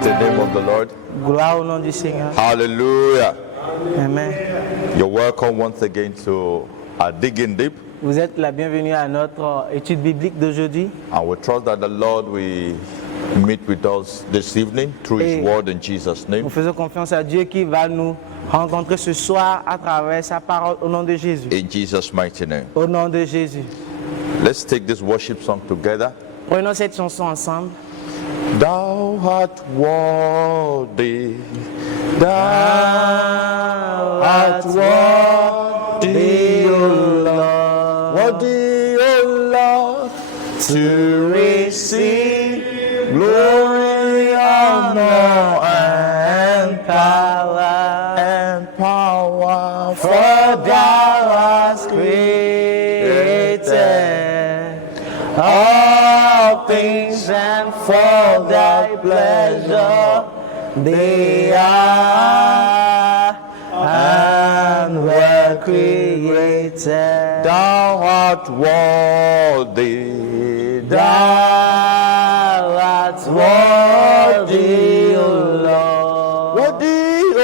the name of the Lord. Gloire au nom du Seigneur. Hallelujah. Amen. You're welcome once again to our Digging Deep. Vous êtes la bienvenue à notre étude biblique d'aujourd'hui. And we trust that the Lord will meet with us this evening through His word in Jesus' name. Nous faisons confiance à Dieu qui va nous rencontrer ce soir à travers sa parole au nom de Jésus. In Jesus' mighty name. Au nom de Jésus. Let's take this worship song together. Prenons cette chanson ensemble. Thou art worthy, thou art worthy, O Lord, worthy, O Lord, to receive glory, honor, and power, for thou hast created all things, and for thy pleasure they are and were created. Thou art worthy, thou art worthy, O Lord, worthy, O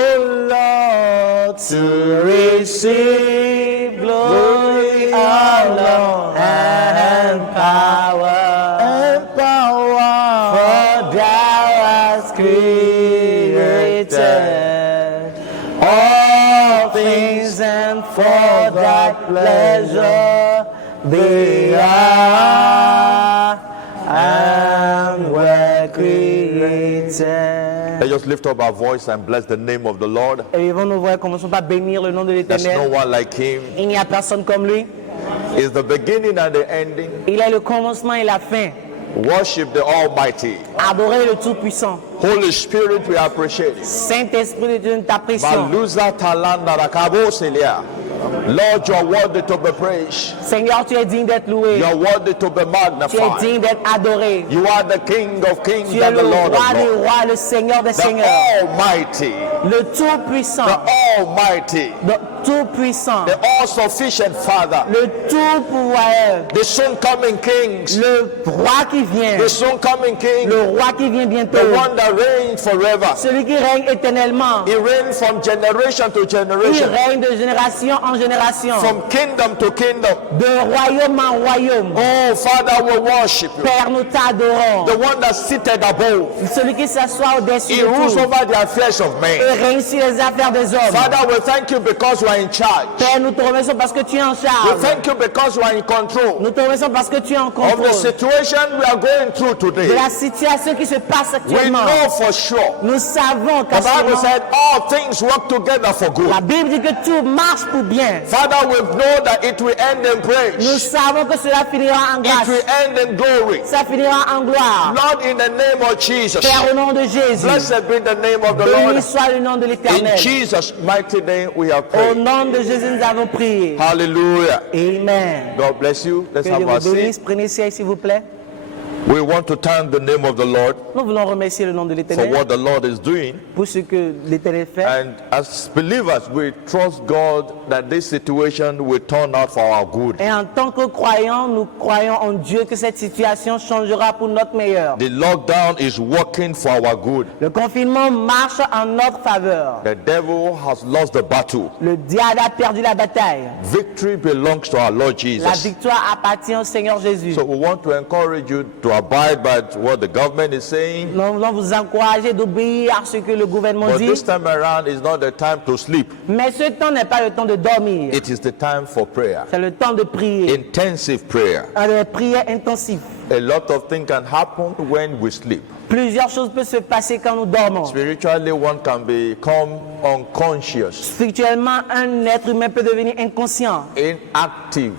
Lord, to receive glory, honor, and power. All things, and for thy pleasure they are and were created. Let's just lift up our voice and bless the name of the Lord. Élevons nos voix, commençons par bénir le nom de There's no l'Éternel. one like Him. Il n'y a personne comme lui. He's the beginning and the ending. Il est le commencement et la fin. Worship the Almighty. Adorez le Tout-Puissant. Holy Spirit, we appreciate it. Saint-Esprit de Dieu, nous t'apprécions. Maluza talanda rakabo selia. Lord, you are worthy to be praised. Seigneur, tu es digne d'être loué. You are worthy to be Tu es magnified. digne d'être adoré. You are the King of kings Tu es and the le Lord of roi des lords. rois, le Seigneur des The seigneurs. Almighty, Le Tout-Puissant. the Almighty, Le Tout-Puissant. the all-sufficient Father, Le Tout-Pourvoyeur. the soon-coming Kings, Le roi qui vient. the soon-coming King, Le roi qui vient bientôt. the one that reigns forever. Celui qui règne éternellement. He reigns from generation to Il generation, règne de génération en génération. from kingdom to kingdom. De royaume en royaume. Oh, Father, we worship you. Père, nous t'adorons. The one that's seated above. Celui qui s'assoit au-dessus He de rules tout. over the affairs of men. Et règne sur les affaires des hommes. Father, we thank you because you are in charge. Père, nous te remercions parce que tu es en We charge. thank you because you are in control Nous te remercions parce que tu es en of the contrôle situation we are going through de today. la situation qui se passe We actuellement. know for sure. Nous savons The Bible qu'actuellement, said all things work together for good. la Bible dit que tout marche pour bien. Father, we know that it will end in Nous praise. savons que cela finira en It will grâce. end in glory. Ça finira en gloire. Lord, in the name of Jesus. Père, au nom de Jésus, Blessed be the name of the béni Lord. soit le nom de In l'Éternel. Jesus' mighty name we have Au prayed. nom de Jésus, nous avons prié. Hallelujah. Amen. God bless you. Let's Que Dieu have our vous bénisse. seat. Prenez siège, s'il vous plaît. We want to thank the name of the Lord Nous voulons remercier le nom de for l'Éternel what the Lord is doing. pour ce que l'Éternel fait. And as believers, we trust God that this situation will turn out for our good. Et en tant que croyants, nous croyons en Dieu que cette situation changera pour notre meilleur. The lockdown is working for our good. Le confinement marche en notre faveur. The devil has lost the battle. Le diable a perdu la bataille. Victory belongs to our Lord La Jesus. victoire appartient au Seigneur Jésus. So we want to encourage you to abide by what the government is saying. Nous voulons vous encourager d'obéir à ce que le gouvernement But dit. this time around is not the time to sleep. Mais ce temps n'est pas le temps de dormir. It is the time for prayer. C'est le temps de prier. Intensive prayer. Une prière intensive. A lot of things can happen when we sleep. Plusieurs choses peuvent se passer quand nous dormons. Spiritually, one can become unconscious, Spirituellement, un être humain peut devenir inconscient. inactive.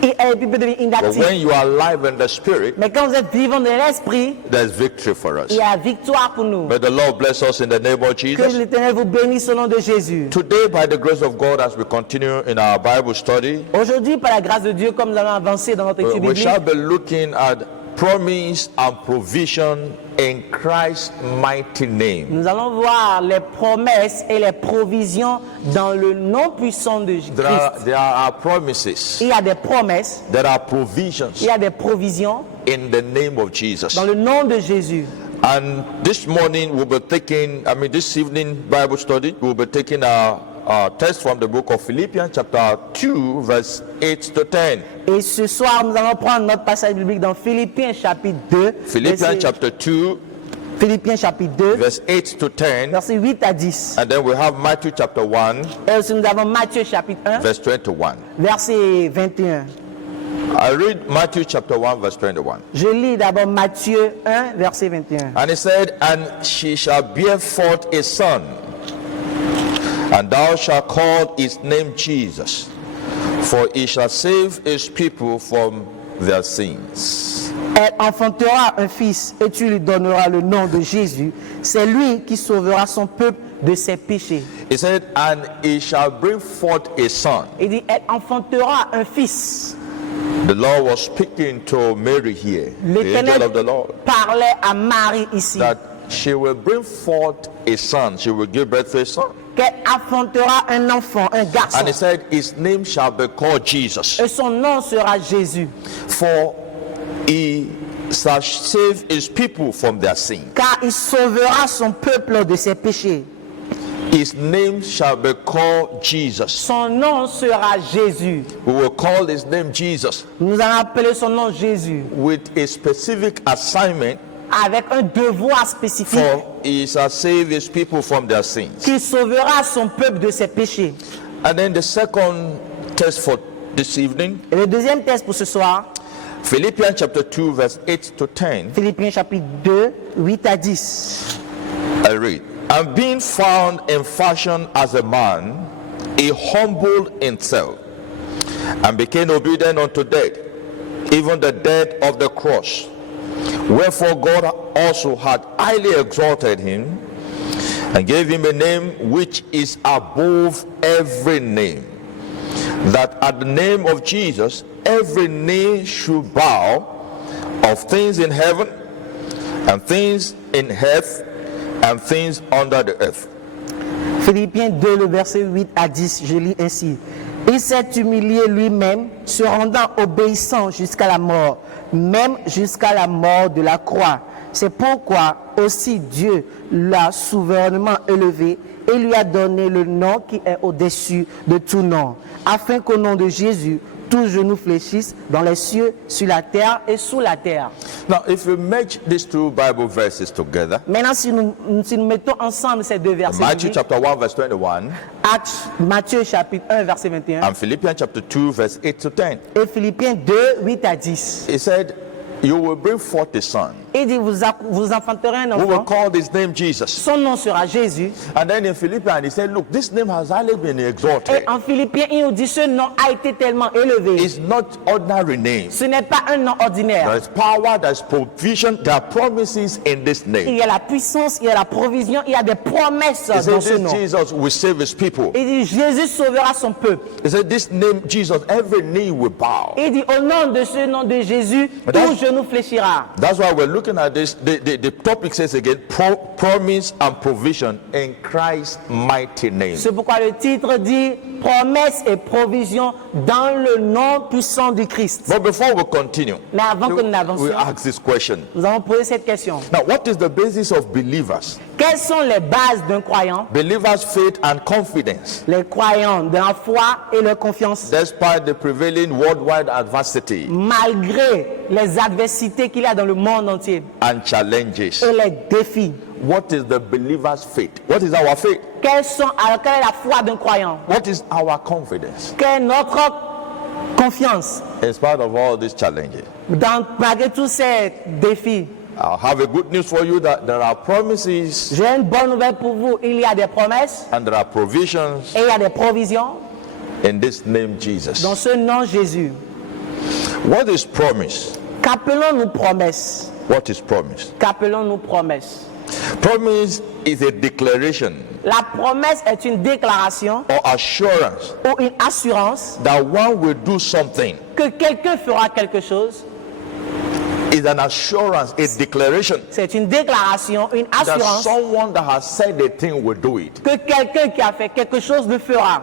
Et puis peut devenir But inactif. when you are alive in the spirit, Mais quand vous êtes vivant de l'esprit, there's victory for us. il y a victoire pour nous. May the Lord bless us in the name of Que Jesus. l'Éternel vous bénisse au nom de Jésus. Today, by the grace of God, as we continue in our Bible study, Aujourd'hui, par la grâce de Dieu, comme nous allons avancer dans notre étude we biblique, shall be looking at promise and provision in Christ's mighty name. nous allons voir les promesses et les provisions dans le nom puissant de Christ. There are promises, Il y a des promesses, there are provisions il y a des provisions in the name of Jesus. dans le nom de Jésus. And this morning this evening Bible study, we'll be taking our text from the book of Philippians chapter 2 verse 8 to 10. Et ce soir, nous allons prendre notre passage biblique dans Philippiens chapitre 2. Philippians chapter 2 Philippiens chapitre 2, verse 8 to 10. versets 8 à 10. And then we have Matthew chapter 1 Et aussi nous avons Matthieu chapitre 1, verse 21. verset 21. I read Matthew chapter 1 verse 21. Je lis d'abord Matthieu 1, verset 21. And he said, "And she shall bear forth a son, and thou shalt call his name Jesus, for he shall save his people from their sins." Elle enfantera un fils et tu lui donneras le nom de Jésus. C'est lui qui sauvera son peuple de ses péchés. He said, "And he shall bring forth a son." Il dit, elle enfantera un fils. The Lord was speaking to Mary here, the angel L'Éternel of the Lord, parlait à Marie ici. that she will bring forth a son. She will give birth to a son. Qu'elle affrontera un enfant, un garçon. And he said, his name shall be called Jesus, Et son nom sera Jésus. for he shall save his people from their sins. Car il sauvera son peuple de ses péchés. His name shall be called Jesus. Son nom sera Jésus. We will call his name Jesus Nous allons appeler son nom Jésus. with a specific assignment, Avec un devoir spécifique. for he shall save his people from their sins. Qui sauvera son peuple de ses péchés. And then the second text for this evening, Et le deuxième texte pour ce soir, Philippians chapter 2 verse 8 to 10. Philippiens chapitre 2, 8 à 10. I read, "And being found in fashion as a man, he humbled himself and became obedient unto death, even the death of the cross. Wherefore God also had highly exalted him and gave him a name which is above every name, that at the name of Jesus every knee should bow, of things in heaven and things in earth and things under the earth." Philippiens 2, le verset 8 à 10, je lis ainsi. Il s'est humilié lui-même, se rendant obéissant jusqu'à la mort, même jusqu'à la mort de la croix. C'est pourquoi aussi Dieu l'a souverainement élevé et lui a donné le nom qui est au-dessus de tout nom, afin qu'au nom de Jésus, tous genoux fléchissent dans les cieux, sur la terre et sous la terre. Now, if we match these two Bible verses together, Maintenant, si nous mettons ensemble ces deux versets, Matthew bibliques, chapter 1 verse 21 Actes, Matthieu chapitre 1, verset 21, and Philippians chapter 2 verse 8 to 10, et Philippiens 2, 8 à 10. he said, "You will bring forth a son. Il dit, vous enfanterez un We will enfant, call his name Jesus." son nom sera Jésus. And then in Philippians, he said, "Look, this name has highly been exalted. Et en Philippiens, il nous dit, ce nom a été tellement élevé. It's not ordinary name. Ce n'est pas un nom ordinaire. There is power, there is provision, there are promises in this Il name." y a la puissance, il y a la provision, il y a des promesses He said, dans ce "This nom. Jesus will save his people." Il dit, Jésus sauvera son peuple. He said, "This name Jesus, every knee will bow." Il dit, au nom de ce nom de Jésus, tout genou fléchira. That's why we're looking at this. The topic says again, promise and provision in Christ's mighty name. C'est pourquoi le titre dit promesse et provision dans le nom puissant du Christ. But before we continue, Mais avant que nous we n'avancions, ask this question. nous allons poser cette question. Now, what is the basis of believers? Quelles sont les bases d'un croyant? Believers' faith and confidence, Les croyants de la foi et leur confiance, despite the prevailing worldwide adversity malgré les adversités qu'il y a dans le monde entier and challenges. et les défis. What is the believer's faith? What is our faith? Quelle est la foi d'un croyant? What is our confidence Quelle est notre confiance in spite of all these challenges? malgré tous ces défis? I have a good news for you that there are promises J'ai une bonne nouvelle pour vous. Il y a des promesses and there are provisions et il y a des provisions in this name Jesus. dans ce nom Jésus. What is promise? Qu'appelons-nous promesse? What is promise? Qu'appelons-nous promesse? Promise is a declaration La promesse est une déclaration or assurance ou une assurance that one will do something. que quelqu'un fera quelque chose. Is an assurance, a declaration C'est une déclaration, une that assurance someone that has said a thing will do it. que quelqu'un qui a fait quelque chose le fera.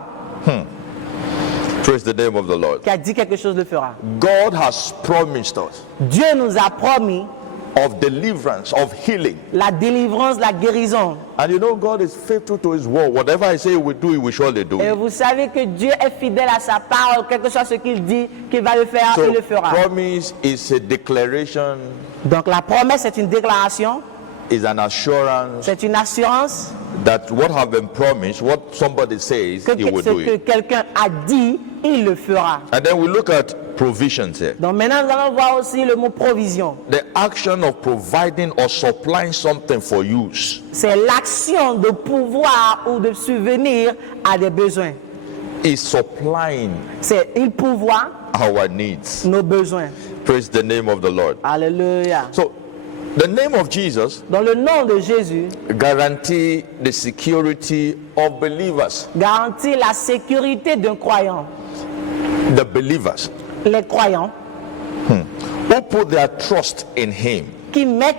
Praise the name of the Lord. Qui a dit quelque chose le fera. God has promised us Dieu nous a promis of deliverance, of healing. la délivrance, la guérison. And you know, God is faithful to his word. Whatever I say he will do, he will surely do Et it. vous savez que Dieu est fidèle à sa parole, quel que soit ce qu'il dit, qu'il va le faire, il So le fera. promise is a declaration, Donc la promesse, c'est une déclaration, is an assurance c'est une assurance that what have been promised, what somebody says, que he will ce do que it. quelqu'un a dit, il le fera. And then we look at provisions here. Donc maintenant, nous allons voir aussi le mot provision. The action of providing or supplying something for use. C'est l'action de pouvoir ou de subvenir à des besoins. Is supplying C'est il pouvoir our needs. nos besoins. Praise the name of the Lord. Alléluia. So, the name of Jesus Dans le nom de Jésus, guarantee the security of believers. garantit la sécurité d'un croyant. The believers Les croyants who put their trust in Him. qui mettent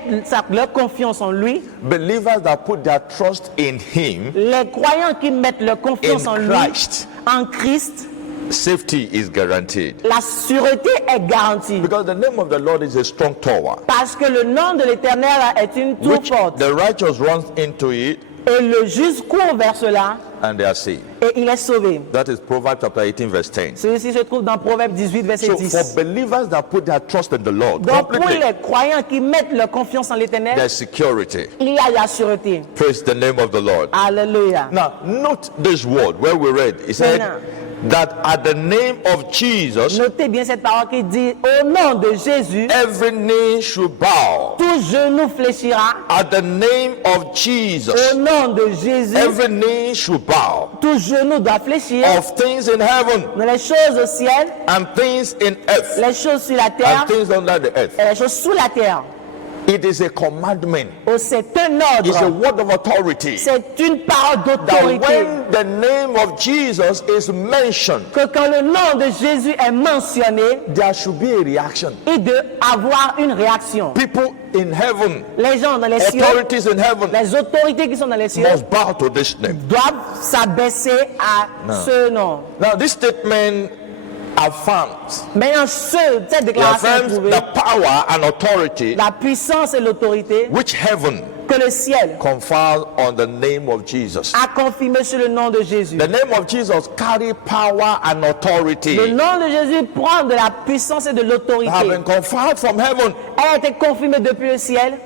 leur confiance en lui, Believers that put their trust in Him, les croyants qui mettent leur confiance In en lui, Christ. en Christ, safety is guaranteed. la sûreté est garantie. Because the name of the Lord is a strong tower, Parce que le nom de l'Éternel est une tour which forte. the righteous runs into it Et le juste court vers cela and they are saved. et il est sauvé. That is Proverbs chapter 18 verse 10. Celui-ci se trouve dans Proverbe 18, verset So 10. for believers that put their trust in the Lord Donc pour completely, les croyants qui mettent leur confiance en l'Éternel, there's security. il y a la sûreté. Praise the name of the Lord. Alléluia. Now, note this word where we read. It said that at the name of Jesus, Notez bien cette parole qui dit, au nom de Jésus, every knee should bow. tout genou fléchira. At the name of Jesus, Au nom de Jésus, every knee should bow. tout genou doit fléchir. Of things in heaven Dans les choses au ciel, and things in earth les choses sur la terre and things under the earth. et les choses sous la terre. It is a commandment. Oh, c'est un It's a ordre. word of authority. C'est une parole That d'autorité. when the name of Jesus is mentioned, Que quand le nom de Jésus est mentionné, there should be a reaction. il doit avoir une réaction. People in heaven, Les gens dans les cieux, authorities in heaven, les autorités qui sont dans les cieux, must bow to this name. doivent s'abaisser à ce nom. Now, this statement affirms, Maintenant, cette déclaration affirms prouvée, the power and authority la puissance et l'autorité which heaven que le ciel confers on the name of Jesus. a confirmé sur le nom de Jésus. The name of Jesus carry power and authority. Le nom de Jésus prend de la puissance et de Have l'autorité. been conferred from heaven. Elle a été confirmée depuis le ciel.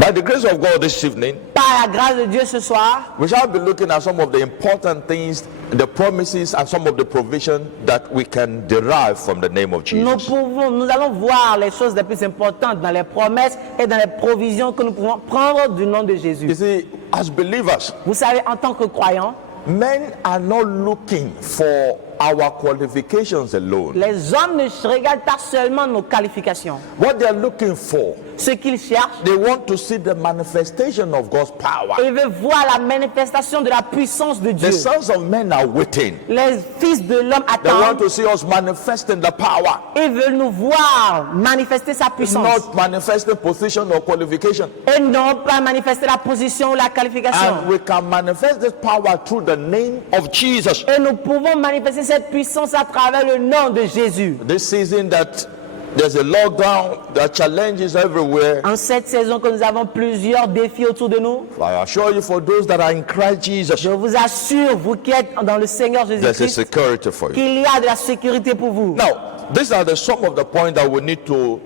By the grace of God this evening, Par la grâce de Dieu ce soir, we shall be looking at some of the important things, the promises and some of the provision that we can derive from the name of Jesus. nous allons voir les choses les plus importantes dans les promesses et dans les provisions que nous pouvons prendre du nom de You Jésus. see, as believers, Vous savez, en tant que croyants, men are not looking for our qualifications alone. les hommes ne regardent pas seulement nos qualifications. What they are looking for, Ce qu'ils cherchent, they want to see the manifestation of God's power. ils veulent voir la manifestation de la puissance de Dieu. The sons of men are waiting. Les fils de l'homme They want attendent. to see us manifesting the power, Ils veulent nous voir manifester sa puissance. not manifesting position or qualification. Et non pas manifester la position ou la qualification. And we can manifest this power through the name of Jesus. Et nous pouvons manifester cette puissance à travers le nom de Jésus. This season that there's a lockdown, there are challenges everywhere. En cette saison que nous avons plusieurs défis autour de nous, I assure you, for those that are in Christ Jesus, je vous assure, vous qui êtes dans le Seigneur there's a Jésus-Christ, security for you. qu'il y a de la sécurité pour vous. Now, these are some of the points that we need to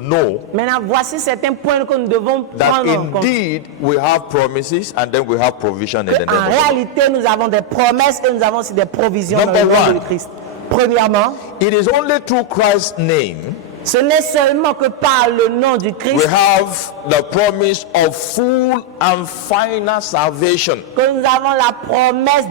know, Maintenant, voici certains points que nous devons that prendre en compte. indeed we have promises and then we have provision in the En name of the Lord. réalité, nous avons des promesses et nous avons aussi des provisions dans le Number nom one. de Christ. Premièrement, It is only through Christ's name ce n'est seulement que par le nom du we Christ have the promise of full and final salvation. que nous avons la promesse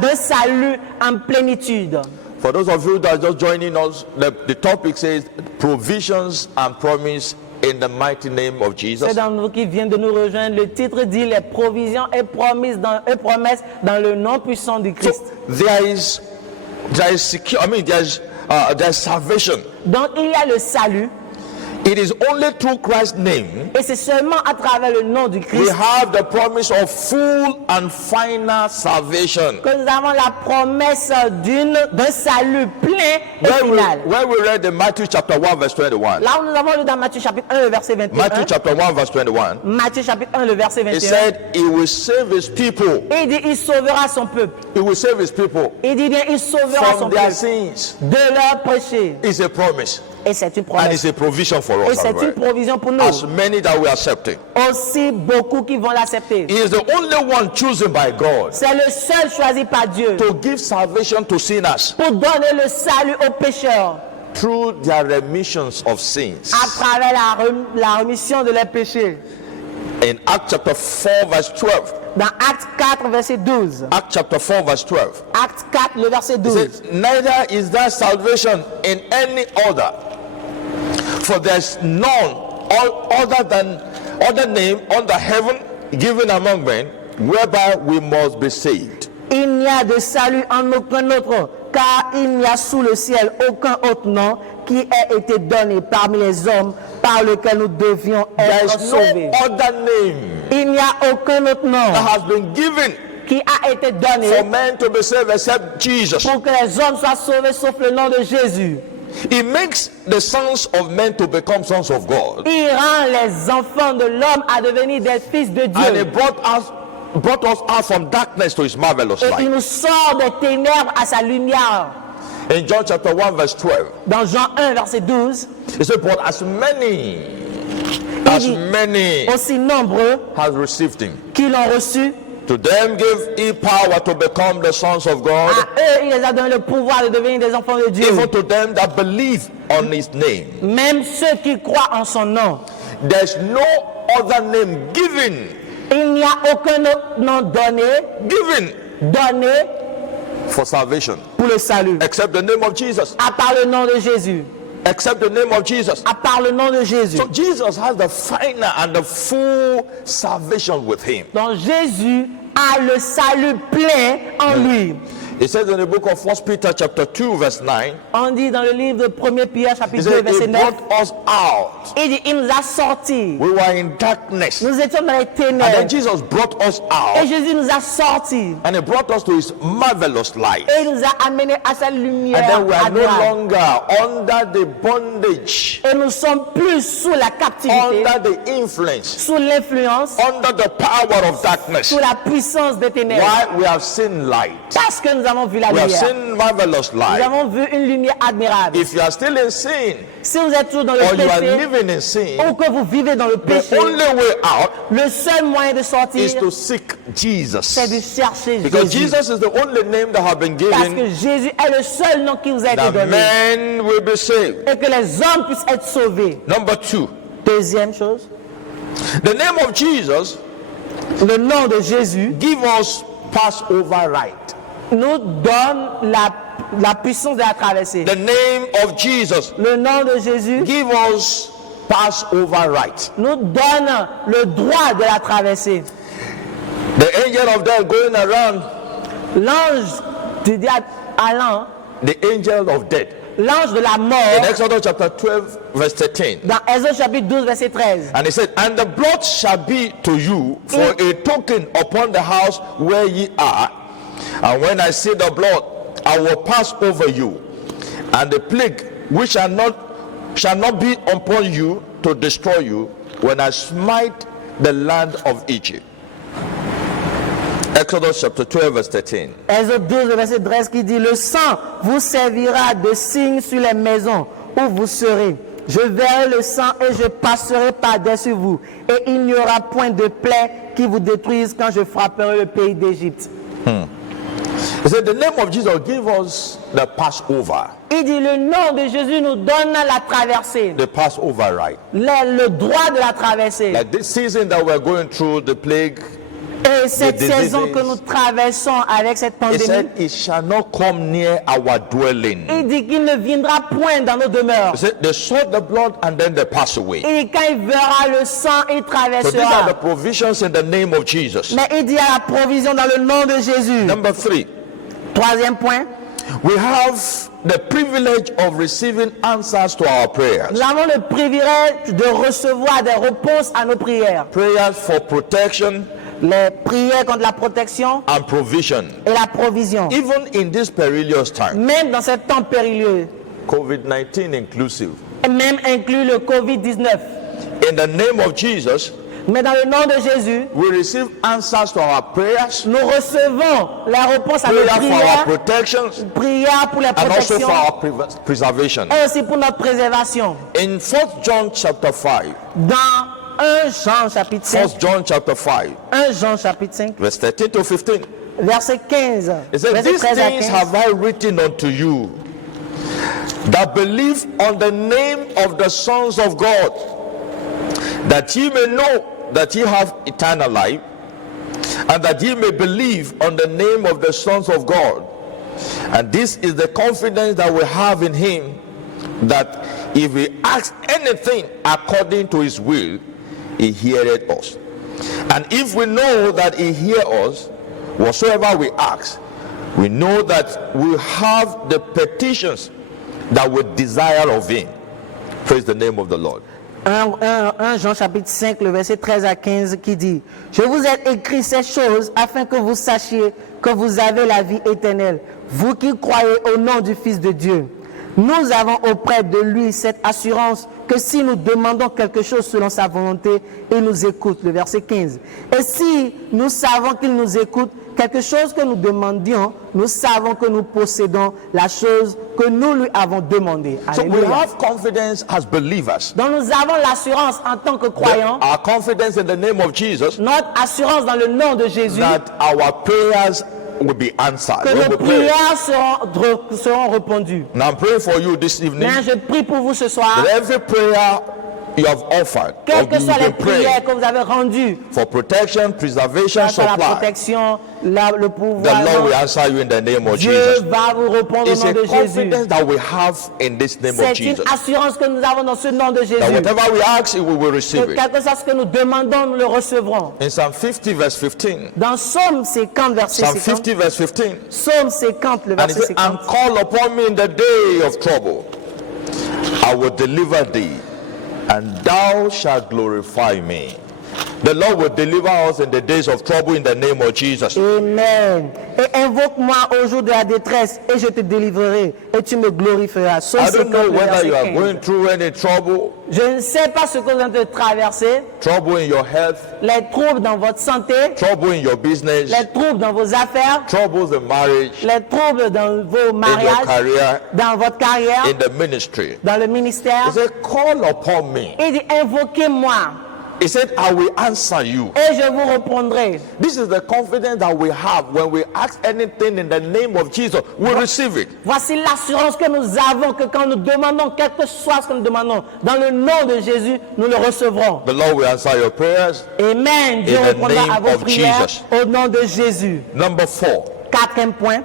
d'un salut en plénitude. For those of you that are just joining us, the topic says provisions and promise in the mighty name of Jesus. C'est dans vous qui vient de nous rejoindre. Le titre dit les provisions et promesses dans le nom puissant du So Christ. there is secure. There's salvation. Donc il y a le salut. It is only through Christ's name Et c'est seulement à travers le nom du we Christ have the promise of full and final salvation. que nous avons la promesse d'un salut plein et final. Where we read in Matthew chapter 1 verse 21. Là où nous avons lu dans Matthieu chapitre 1, le verset 21. Matthew chapter 1 verse 21. Matthieu chapitre 1, le verset 21. It said he will save his people. Et il dit, il sauvera son peuple. He will save his people Il dit bien, il sauvera son from their peuple sins. de leurs péchés. It's a promise. Et c'est une And promesse. it's a provision for Et us as c'est une well. provision pour nous. As many that we accept it. Aussi beaucoup qui vont l'accepter. He is the only one chosen by God C'est le seul choisi par Dieu to give salvation to sinners pour donner le salut aux pécheurs through their remissions of sins. à travers la remission de leurs péchés. In Acts chapter 4 verse 12. Dans Acte 4, verset 12. Acts chapter 4 verse 12. Acte 4, le verset It 12. says, neither is there salvation in any other, for there's none other name under heaven given among men whereby we must be saved. Il n'y a de salut en aucun autre, car il n'y a sous le ciel aucun autre nom qui ait été donné parmi les hommes par lequel nous devions There être is sauvés. no other name Il n'y a aucun autre nom that has been given qui a été donné for men to be saved except Jesus. pour que les hommes soient sauvés sauf le nom de Jésus. He makes the sons of men to become sons of God. Il rend les enfants de l'homme à devenir des fils de And he Dieu. brought us out from darkness to his marvelous Et il light. nous sort des ténèbres à sa lumière. In John chapter 1 verse 12, Dans Jean 1, verset 12, he said, but as many aussi nombreux has received him, qui l'ont reçu, to them give he power to become the sons of God, à eux, il les a donné le pouvoir de devenir des enfants de Dieu. even to them that believe on his name. Même ceux qui croient en son nom. There's no other name given, Il n'y a aucun autre nom donné for salvation, pour le salut. except the name of Jesus. À part le nom de Jésus. Except the name of Jesus. À part le nom de Jésus. So Jesus has the final and the full salvation with him. Donc Jésus a le salut plein en lui. It says in the book of 1 Peter chapter 2 verse 9, On dit dans le livre de 1 Pierre he chapitre 2 said verset he 9. brought us out. Il dit, il nous a sortis. We were in darkness. Nous étions dans les And then ténèbres. Jesus brought us Et out Jésus nous a sortis. and he brought us to his marvelous light. Et il nous a amenés à sa lumière And then we are no admirable. longer under the bondage, Et nous sommes plus sous la captivité, under the influence, sous l'influence, under the power of darkness. sous la puissance des ténèbres. Why? We have seen light. Parce que nous avons vu la We have lumière. seen marvelous Nous light. avons vu une lumière admirable. If you are still in sin Si vous êtes toujours dans le or you are péché living in sin, ou que vous vivez dans le the péché, only way out le seul moyen de sortir, is to seek Jesus. c'est de chercher Because Jésus. Jesus is the only name that have been Parce que given Jésus est le seul nom qui vous a été that donné. men will be saved. Et que les hommes puissent être sauvés. Number two, Deuxième chose, the name of Jesus le nom de Jésus give us Passover right. nous donne la puissance de la traversée. The name of Jesus Le nom de Jésus give us Passover right. nous donne le droit de la traversée. The angel of death going around, L'ange de diable allant, the angel of death. l'ange de la In mort, Exodus chapter 12 verse 13. dans Exode chapitre 12, verset 13. And he said, and the blood shall be to you for a token upon the house where ye are. And when I see the blood, I will pass over you. And the plague which shall not be upon you to destroy you when I smite the land of Egypt. Exodus chapter 12 verse 13. Exode 12, verset 13 qui dit, le sang vous servira de signe sur les maisons où vous serez. Je verrai le sang et je passerai par-dessus vous. Et il n'y aura point de plaie qui vous détruise quand je frapperai le pays d'Égypte. He said, the name of Jesus give us the Passover. Il dit, le nom de Jésus nous donne la traversée, The Passover right. le droit de la traversée. Like this season that we're going through, the plague, Et cette the saison diseases. que nous traversons avec cette he pandémie, said, it shall not come near our dwelling. il dit qu'il ne viendra point dans nos demeures. He said, they saw the blood and then they pass away. Et quand il verra le sang, il So these are the traversera. provisions in the name of Jesus. Mais il dit à la provision dans le nom de Jésus. Number three, Troisième point, we have the privilege of receiving answers to our prayers. Nous avons le privilège de recevoir des réponses à nos prières. Prayers for protection Les prières contre la protection and provision. et la provision. Even in this perilous time, Même dans ce temps périlleux, COVID-19 inclusive. et même inclus le Covid-19. In the name of Jesus, Mais dans le nom de Jésus, we receive answers to our prayers, nous recevons la réponse à nos prayer for our prières, protections, prières pour la and also protection for our preservation. et aussi pour notre préservation. In 1 John chapter 5, Dans 1 Jean chapitre 5, 1 John chapter 5, 1 Jean chapitre 5, verse 13 to 15, verset 15, it says, verset "These 13 à things 15. have I written unto you, that believe on the name of the sons of God, that ye may know that ye have eternal life, and that ye may believe on the name of the sons of God. And this is the confidence that we have in him, that if we ask anything according to his will, he heareth us. And if we know that he hear us, whatsoever we ask, we know that we have the petitions that we desire of him." Praise the name of the Lord. 1 Jean chapitre 5, le verset 13 à 15 qui dit: Je vous ai écrit ces choses afin que vous sachiez que vous avez la vie éternelle, vous qui croyez au nom du Fils de Dieu. Nous avons auprès de lui cette assurance que si nous demandons quelque chose selon sa volonté, il nous écoute. Le verset 15. Et si nous savons qu'il nous écoute, quelque chose que nous demandions, nous savons que nous possédons la chose que nous lui avons demandé. So we Alléluia. have confidence as believers. Donc nous avons l'assurance en tant que croyants, Our confidence in the name of Jesus notre assurance dans le nom de Jésus, that our prayers will be answered. que when nos we pray. prières seront répondues. And I'm praying for you this evening Mais je prie pour vous ce soir, that every prayer you have offered, quelles or que you soient les can pray prières que vous avez rendues, for protection, preservation, face à la supply, protection, le the pouvoir, Lord will answer you in the name of Dieu Jesus. va vous répondre au It's nom a de Jésus. confidence that we have in this name of C'est une Jesus. assurance que nous avons dans ce nom de That Jésus. whatever we ask, we will receive Que it. quel que soit ce que nous demandons, nous le recevrons. In Psalm 50 verse 15, Dans Psaume 50, verset Psalm 50, 50 verse 15, Psaume 50, le and it verset says, "And 50, call upon me in the day of trouble, I will deliver thee, and thou shalt glorify me." The Lord will deliver us in the days of trouble in the name of Jesus. Amen. Et invoque-moi au jour de la détresse et je te délivrerai et tu me glorifieras. Psaume I don't 50, know le whether verset you are 15. going through any trouble, Je ne sais pas ce que vous êtes en train de traverser, trouble in your health, les troubles dans votre santé, trouble in your business, les troubles dans vos affaires, troubles in marriage, les troubles dans vos in your mariages, career, dans votre carrière, in the ministry. dans le ministère. He said, "Call upon me." Il dit invoquez-moi He said, "I will answer you." et je vous répondrai. This is the confidence that we have when we ask anything in the name of Jesus, we receive it. Voici l'assurance que nous avons que quand nous demandons, quel que soit ce que nous demandons, dans le nom de Jésus, nous le recevrons. The Lord will answer your prayers. Amen. Dieu In the répondra à name vos of prières Jesus. au nom de Jésus. Number 4, Quatrième point,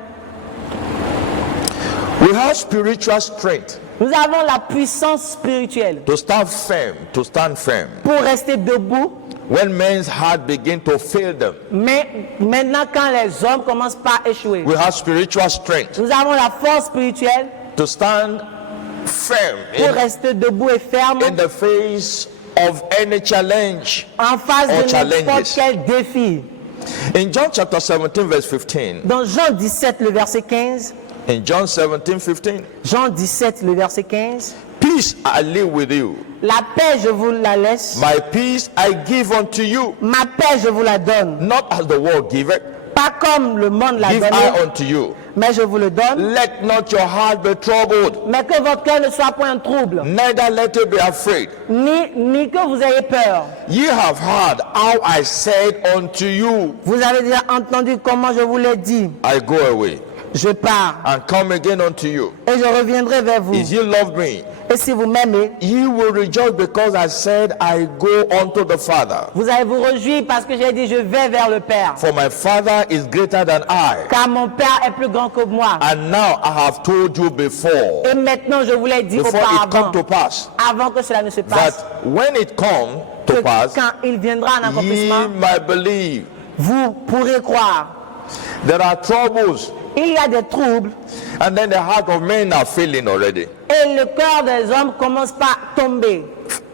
we have spiritual strength nous avons la puissance spirituelle to stand firm pour rester debout. when men's heart begin to fail them. Mais maintenant, quand les hommes commencent par échouer, We have spiritual strength nous avons la force spirituelle to stand firm pour rester debout et ferme in the face of any challenge en face or de challenges. n'importe quel défi. In John chapter 17 verse 15, Dans Jean 17, le verset 15, in John 17:15, Jean 17, le verset 15, peace I leave with you, la paix, je vous la laisse. my peace I give unto you, Ma paix, je vous la donne. not as the world giveth, Pas comme le monde l'a give I donné, unto you. mais je vous le donne. Let not your heart be troubled, Mais que votre cœur ne soit point en trouble, neither let it be afraid. ni que vous ayez peur. Ye have heard how I said unto you, Vous avez déjà entendu comment je vous l'ai dit. I go away Je pars and come again unto you. et je reviendrai vers vous. If you love me, Et si vous m'aimez, ye will rejoice because I said I go unto the Father. vous allez vous réjouir parce que j'ai dit je vais vers le Père. For my Father is greater than I. Car mon Père est plus grand que moi. And now I have told you before, Et maintenant je vous l'ai dit before it come auparavant, to pass, avant que cela ne se passe, that when it come to que pass, quand il viendra en ye accomplissement, might believe. vous pourrez croire. There are troubles Il y a des troubles And then the heart of men are failing already. Et le cœur des hommes commence par tomber.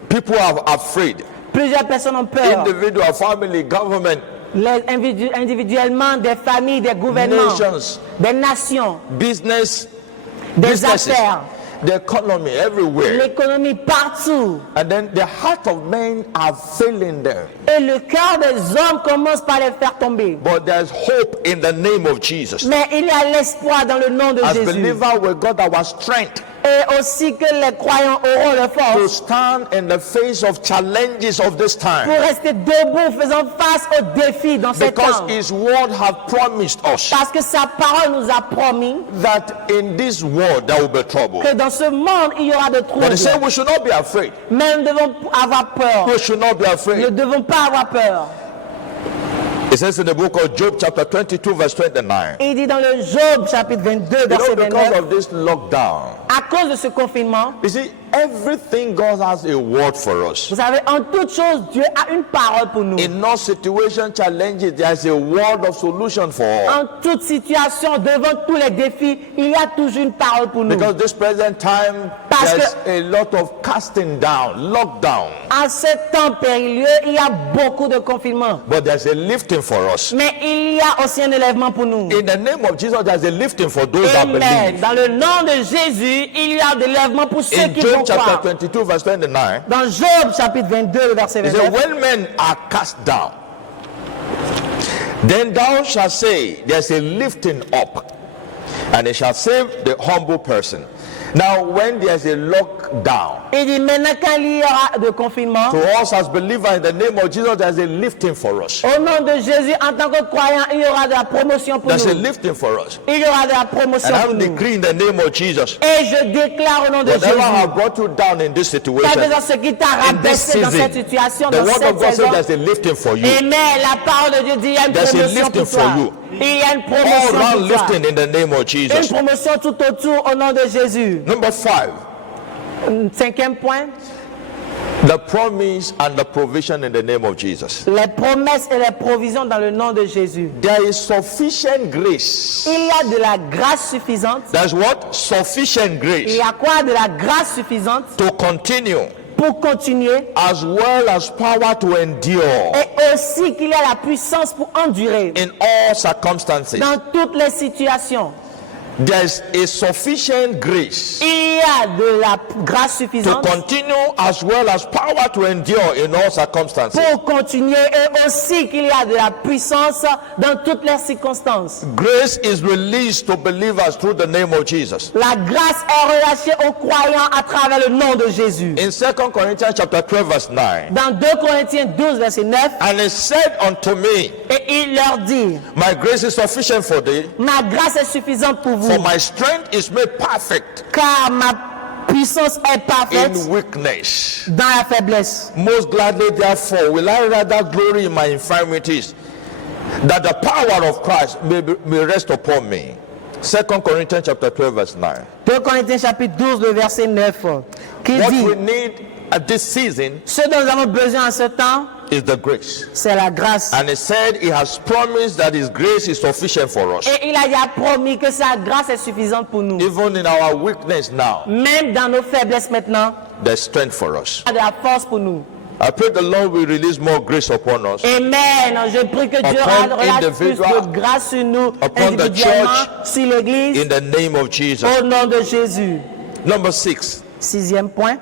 People are afraid. Plusieurs personnes ont peur. Individual, family, government, Individuellement, des familles, des gouvernements, nations, des nations, business, des businesses, affaires, the economy, everywhere. l'économie partout. And then the heart of men are failing them. Et le cœur des hommes commence par les faire tomber. But there's hope in the name of Jesus. Mais il y a l'espoir dans le nom de As Jésus. believers, we got our strength Et aussi que les croyants auront la to force stand in the face of challenges of this pour time. rester debout, faisant face aux défis dans ces Because temps. His word has promised us Parce que sa parole nous a promis that in this world there will be trouble. que dans ce monde, il y aura de But troubles. He said we should not be afraid. Mais nous devons avoir peur. We should not be Nous ne afraid. devons pas avoir peur. It says in the book of Job, chapter 22, verse 29. Il dit dans le Job, chapitre 22, You verset know, because 29, of this lockdown, à cause de ce confinement, you see, everything God has a word for us. vous savez, en toute chose, Dieu a une parole pour nous. In all situation challenges, there is a word of solution for all. En toute situation, devant tous les défis, il y a toujours une parole pour nous. Because this present time, Parce there's a lot of casting down, lockdown. À ce temps périlleux, il y a beaucoup de confinement. But there's a lifting for us. Mais il y a aussi un élèvement pour nous. In the name of Jesus, there's a lifting for those that Amen. believe. Dans le nom de Jésus, il y a de l'élèvement pour ceux In qui Job vont chapter croire. 22, verse 29, Dans Job, chapitre 22, le verset it says, 29, when men are cast down, then thou shalt say, there's a lifting up, and it shall save the humble person. Now, when there's a lockdown, il dit maintenant quand il y aura de confinement, to us as believers in the name of Jesus, there's a lifting for us. au nom de Jésus, en tant que croyant, il y aura de la promotion pour There's a nous. lifting for us. Il y aura de la promotion And pour I'm nous. decreeing in the name of Jesus, Et je déclare au nom de whatever has Jésus, brought you down in this quel situation, que soit ce qui t'a in this rabaissé dans cette season, situation, the dans word of cette God says saison, there's a lifting for you. Amen. La parole de Dieu dit il y a une There's a promotion lifting pour for toi. you. Il y a une All promotion round pour toi. lifting in the name of Une Jesus. promotion tout autour au nom de Jésus. Number 5, Cinquième point, the promise and the provision in the name of Jesus. les promesses et les provisions dans le nom de Jésus. There is sufficient grace. Il y a de la grâce suffisante. There's what? Sufficient Il grace y a quoi? De la grâce suffisante to continue, pour continuer as well as power to endure et aussi qu'il y a la puissance pour endurer in all circumstances. dans toutes les situations. There's a sufficient grace Il y a de la grâce to suffisante continue, as well as power to endure in all circumstances. pour continuer et aussi qu'il y a de la puissance dans toutes les circonstances. Grace is released to believers through the name of Jesus. La grâce est relâchée aux croyants à travers le nom de Jésus. In 2 Corinthians chapter 12, verse 9, Dans 2 Corinthiens 12, verset 9, and he said unto me, et il leur dit, my grace is sufficient for thee, ma grâce est suffisante pour vous, for my strength is made perfect car ma puissance est parfaite in weakness. dans la faiblesse. Most gladly, therefore, will I rather glory in my infirmities, that the power of Christ may rest upon me. 2 Corinthians chapter 12, verse 9. 2 Corinthiens chapitre 12, le verset 9, qui What dit, we need at this season ce dont nous avons besoin en ce temps, is the grace. c'est la grâce. And he said he has promised that his grace is sufficient for us. Et il a déjà promis que sa grâce est suffisante pour nous. Even in our weakness now, Même dans nos faiblesses maintenant, there's strength for us. il y a de la force pour nous. I pray the Lord will release more grace upon us. Amen. Je prie que Dieu Upon relâche plus individual, de grâce sur nous, upon the individuellement, church, sur l'Église, In the name of Jesus. au nom de Jésus. Number 6, Sixième point.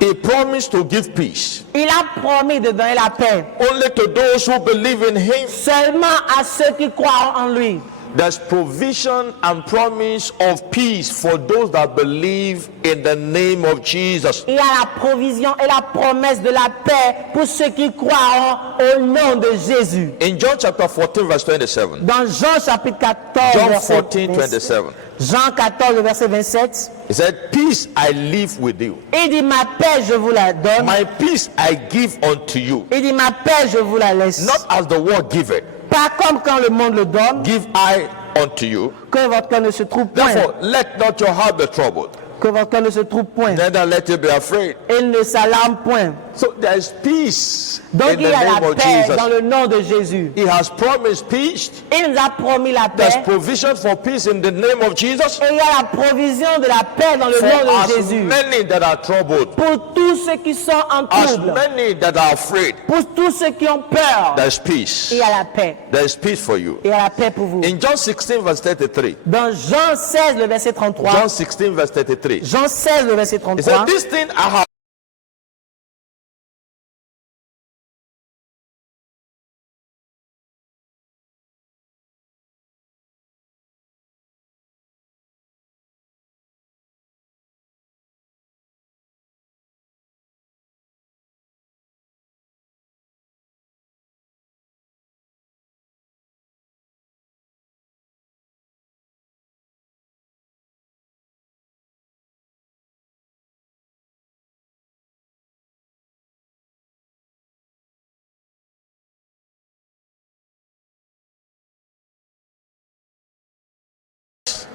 he promised to give peace Il a promis de donner la paix only to those who believe in him. seulement à ceux qui croient en lui. There's provision and promise of peace for those that believe in the name of Jesus. Il y a la provision et la promesse de la paix pour ceux qui croient au nom de Jésus. In John chapter 14, verse 27, Dans Jean chapitre 14, John verset 14, 27, Jean 14, verset 27, he said, peace I leave with you. il dit ma paix je vous la donne. My peace I give unto you. Il dit ma paix je vous la laisse. Not as the world giveth, Pas comme quand le monde le donne, give I unto you. que votre cœur ne se trouve point. Therefore, let not your heart be troubled, Que votre cœur ne se trouve point. neither let you be afraid. Il ne s'alarme point. So there is peace Donc in il y the a name la of paix Jesus. dans le nom de Jésus. He has promised peace. Il nous a promis la There's paix. provision for peace in the name of Jesus. Et il y a la provision de la paix dans le For nom de as Jésus. many that are troubled, Pour tous ceux qui sont en as trouble, many that are afraid, pour tous ceux qui ont peur, there's peace. il y a la paix. There's peace for you. Il y a la paix pour vous. In John 16 verse 33, Dans Jean 16, le verset 33, John 16 verse 33, Jean 16, le verset he 33, said, this thing I have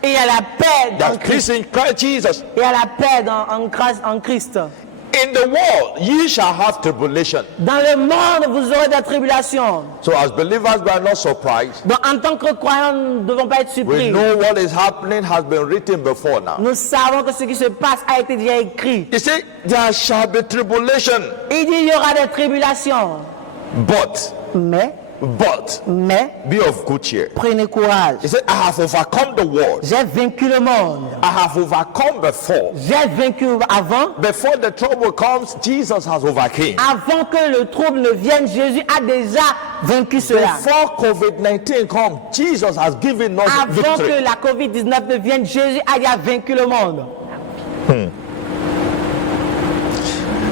et il y a la paix dans that peace Christ. in Christ Jesus. Il y a la paix en Christ. In the world, ye shall have tribulation. Dans le monde, vous aurez des tribulations. So as believers, we are not surprised. Donc, en tant que croyants, nous ne devons pas être We surpris. know what is happening has been written before now. Nous savons que ce qui se passe a été déjà écrit. He said, there shall be tribulation, Il dit il y aura des tribulations. but Mais, be of good cheer. prenez courage. He said, I have overcome the world. J'ai vaincu le monde. I have overcome before. J'ai vaincu avant. Before the trouble comes, Jesus has overcame. Avant que le trouble ne vienne, Jésus a déjà vaincu cela. Before COVID-19 comes, Jesus has given us Avant victory. que la COVID-19 ne vienne, Jésus a déjà vaincu le monde.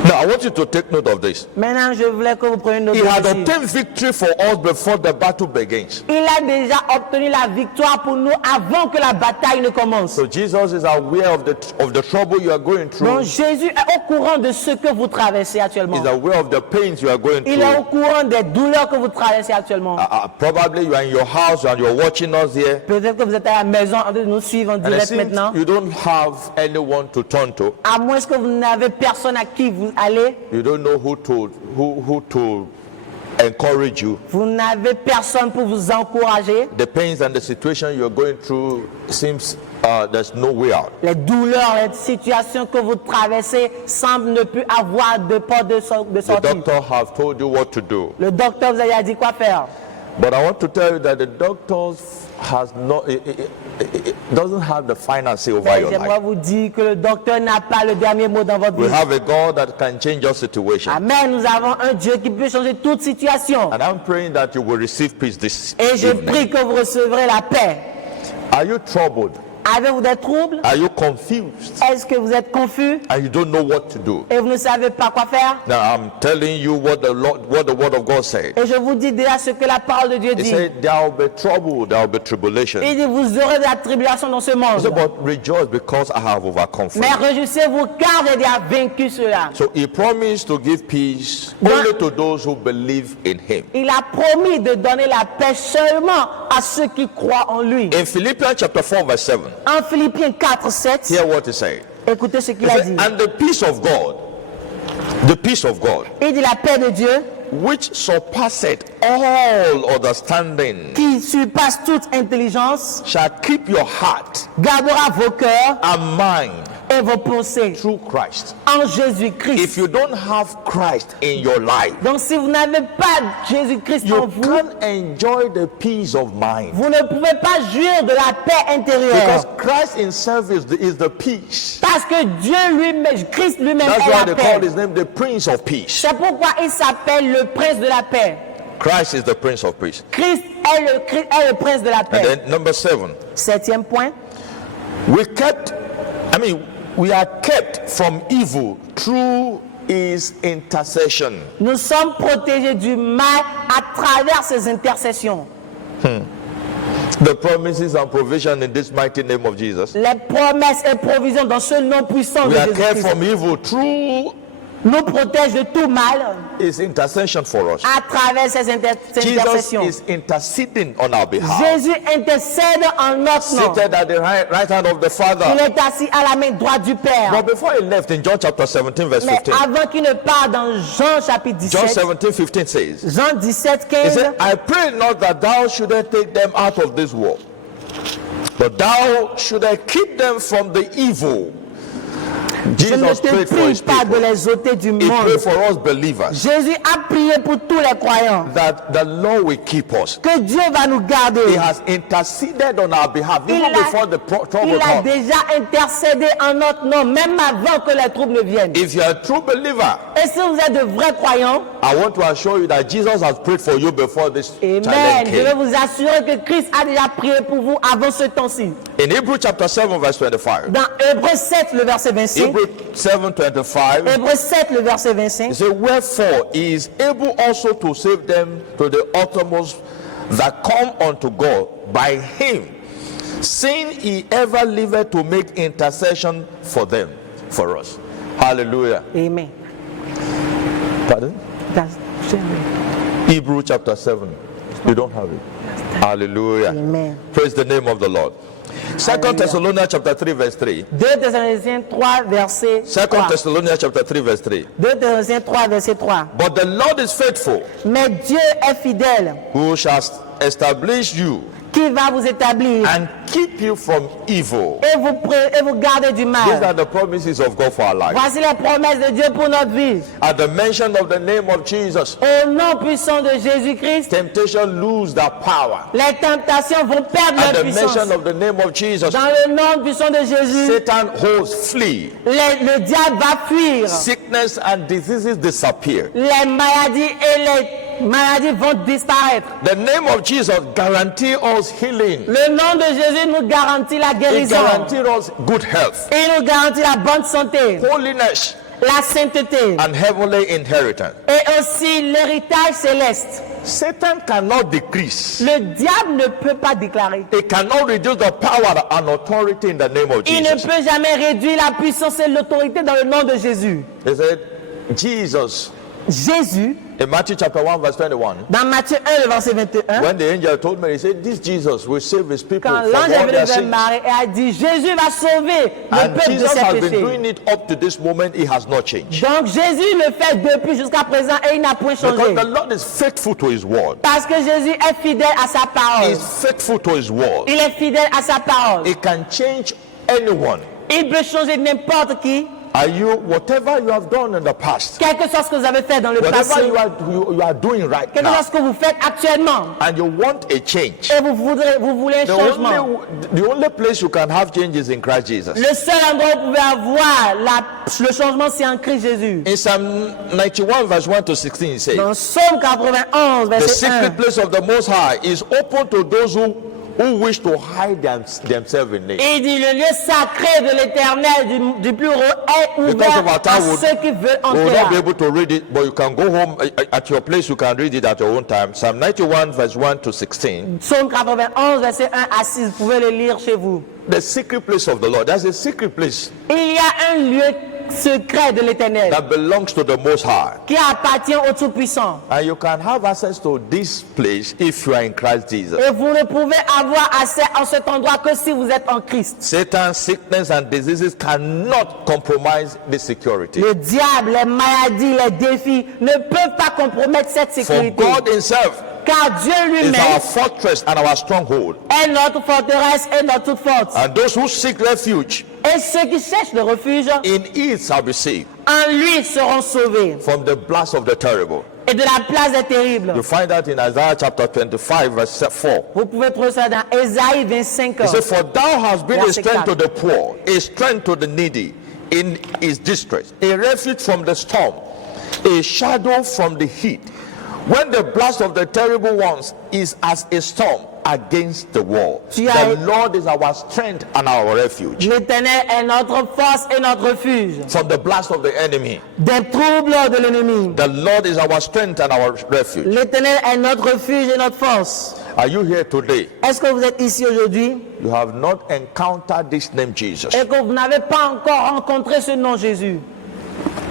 Now, I want you to take note of this. Maintenant, je voulais que vous preniez note He de had ceci. obtained victory for us before the battle begins. Il a déjà obtenu la victoire pour nous avant que la bataille ne commence. So Jesus is aware of the trouble you are going through. Donc Jésus est au courant de ce que vous traversez actuellement. He's aware of the pains you are going Il est au through. courant des douleurs que vous traversez actuellement. Probably you are in your house and you're watching us here. Peut-être que vous êtes à la maison en train de nous suivre en And it direct seems maintenant. you don't have anyone to turn to. À moins que vous n'avez personne à qui vous allez. You don't know who to encourage you. Vous n'avez personne pour vous encourager. The pains and the situation you're going through seems there's no way out. Les douleurs, les situations que vous traversez semblent ne plus avoir de porte de The sortie. doctor have told you what to do. Le docteur vous a dit quoi faire. But I want to tell you that the doctors has not it doesn't have the final say over Mais your j'aimerais life. vous dire que le docteur n'a pas le dernier mot dans votre We vie. have a God that can change your situation. Amen. Nous avons un Dieu qui peut changer toute situation. And I'm praying that you will receive peace this Et je evening. prie que vous recevrez la paix. Are you troubled? Avez-vous des troubles? Are you confused? Est-ce que vous êtes confus And you don't know what to do? et vous ne savez pas quoi faire? Now I'm telling you what the word of God said. Et je vous dis déjà ce que la parole de Dieu He dit. said there will be trouble, there will be tribulation. Il dit vous aurez de la tribulation dans ce He monde. said, but rejoice because I have overcome for Mais you. réjouissez-vous car j'ai déjà vaincu cela. So he promised to give peace only to those who believe in him. Il a promis de donner la paix seulement à ceux qui croient en lui. In Philippians chapter 4 verse 7, En Philippiens 4, 7, hear what he said. écoutez ce qu'il He a said, dit. and the peace of God, Il dit la paix de Dieu which surpasseth all understanding, qui surpasse toute intelligence shall keep your heart gardera vos cœurs and mind et vos pensées through Christ. en Jésus-Christ. If you don't have Christ in your life, Donc si vous n'avez pas Jésus-Christ en you vous, can't enjoy the peace of mind. vous ne pouvez pas jouir de la paix intérieure. Because Christ himself is the peace. Parce que Dieu lui-même, Christ lui-même That's est why la they call paix. his name the Prince of Peace. C'est pourquoi il s'appelle le prince de la paix. Christ is the Prince of Peace. Christ est le prince de la And paix. then number 7, Septième point. we are kept from evil through his intercession. Nous sommes protégés du mal à travers ses intercessions. The promises and provision in this mighty name of Jesus. Les promesses et provisions dans ce nom puissant de We are kept Jésus-Christ. from evil through nous protège de tout mal is intercession for us. à travers ces Jesus intercessions. is interceding on our behalf. Jésus intercède en notre nom. Seated at the right hand of the Il Father. est assis à la main droite du Père. But before he left in John chapter 17, verse Mais 15, avant qu'il ne parte dans Jean chapitre John 17, 17, 15 says, Jean 17, he 15, said, I pray not that thou shouldest take them out of this world, but thou shouldest keep them from the evil. je ne Jesus te prayed for prie his pas de people. les ôter du He monde. prayed for us believers Jésus a prié pour tous les croyants that the Lord will keep us. que Dieu va nous He garder. has interceded on our behalf Il even a- before the trouble Il a comes. déjà intercédé en notre nom, même avant que les troubles ne viennent. If you are a true believer, Et si vous êtes de vrais croyants, I want to assure you that Jesus has prayed for you before this Amen. challenge Je vais came. vous assurer que Christ a déjà prié pour vous avant ce temps-ci. In Hebrews chapter 7, verse 25. Dans Hébreux 7, le verset 25. Hebrews 7:25. Hébreux 7, le verset It 25. says, wherefore he is able also to save them to the uttermost that come unto God by him, seeing he ever liveth to make intercession for them, for us. Hallelujah. Amen. Pardon? That's- Hebrews chapter 7. You don't have it. Hallelujah. Amen. Praise the name of the Lord. Second Hallelujah. Thessalonians chapter 3 verse 3. 2 Thessaloniciens 3, verset 3. Second Thessalonians chapter 3 verse 3. 2 Thessaloniciens 3, verset 3. But the Lord is faithful, Mais Dieu est fidèle, who shall establish you qui va vous établir and keep you from evil. et vous garder du These mal. are the promises of God for our life. Voici les promesses de Dieu pour notre vie. At the mention of the name of Jesus, Au nom puissant de Jésus-Christ, temptation lose their power. les tentations vont perdre At leur the mention puissance. of the name of Jesus, Dans le nom puissant de Jésus, Satan holds flee. le diable va fuir. Sickness and diseases disappear. Les maladies et les maladies vont disparaître. The name of Jesus guarantees us healing. Le nom de Jésus nous garantit la It guérison. guarantees us good health, Il nous garantit la bonne santé, holiness, la sainteté and heavenly inheritance. et aussi l'héritage céleste. Satan cannot decrease. Le diable ne peut pas déclarer. He cannot reduce the power and authority in the name of Il ne Jesus. peut jamais réduire la puissance et l'autorité dans le nom de Jésus. He said, Jesus, Jésus, in Matthew chapter 1 verse 21, dans Matthieu 1, le verset 21, when the angel told me, he said, this Jesus will save his people quand from l'ange est all venu their vers sins. Marie et a dit, Jésus va sauver le And peuple de Jesus ses has been péchés. doing it up to this moment. He has not changed. Donc Jésus le fait depuis jusqu'à présent et il n'a point Because changé. the Lord is faithful to his word. Parce que Jésus est fidèle à sa parole. He's faithful to his word. Il est fidèle à sa parole. He can change anyone. Il peut changer n'importe qui, Are you, whatever you have done in the past, quel que soit ce que vous avez fait dans le whatever passé, you are doing right quel que now, soit ce que vous faites actuellement, and you want a change, et vous voulez un changement. the only place you can have change is in Christ Jesus. Le seul endroit où vous pouvez avoir le changement, c'est en Christ Jésus. In Psalm 91 verse 1 to 16, it says, Dans Psaume 91, the verset 1, secret place of the Most High is open to those who wish to hide themselves in it. il dit, le lieu sacré de l'éternel du plus haut est Because ouvert of our à time, ceux qui veulent we will not be entrer. able to read it, but you can go home at your place. You can read it at your own time. Psalm 91 verse 1 to 16. Psaume 91, verset 1 à 6, vous pouvez le lire chez vous. The secret place of the Lord. That's a secret place Il y a un lieu secret de l'éternel that belongs to the Most High. qui appartient au Tout-Puissant. And you can have access to this place if you are in Christ Jesus. Et vous ne pouvez avoir accès à cet endroit que si vous êtes en Christ. Satan, sickness, and diseases cannot compromise the security. Le diable, les maladies, les défis ne peuvent pas compromettre cette For sécurité. God Himself Car Dieu is lui-même our fortress and our stronghold. est notre forteresse et notre toute force. And those who seek refuge Et ceux qui cherchent le refuge, in it shall be saved en lui seront sauvés. from the blast of the terrible. Et de la place des terribles. You find that in Isaiah chapter 25 verse 4. Vous pouvez trouver ça dans Ésaïe 25 It says, for thou hast been a Verset strength to 4. the poor, a strength to the needy in his distress, a refuge from the storm, a shadow from the heat. When the blast of the terrible ones is as a storm against the wall, Tu as- the Lord is our strength and our refuge L'Éternel est notre force et notre refuge. from the blast of the enemy. Des troubles de l'ennemi. The Lord is our strength and our refuge. L'Éternel est notre refuge et notre force. Are you here today? Est-ce que vous êtes ici aujourd'hui You have not encountered this name Jesus. et que vous n'avez pas encore rencontré ce nom Jésus?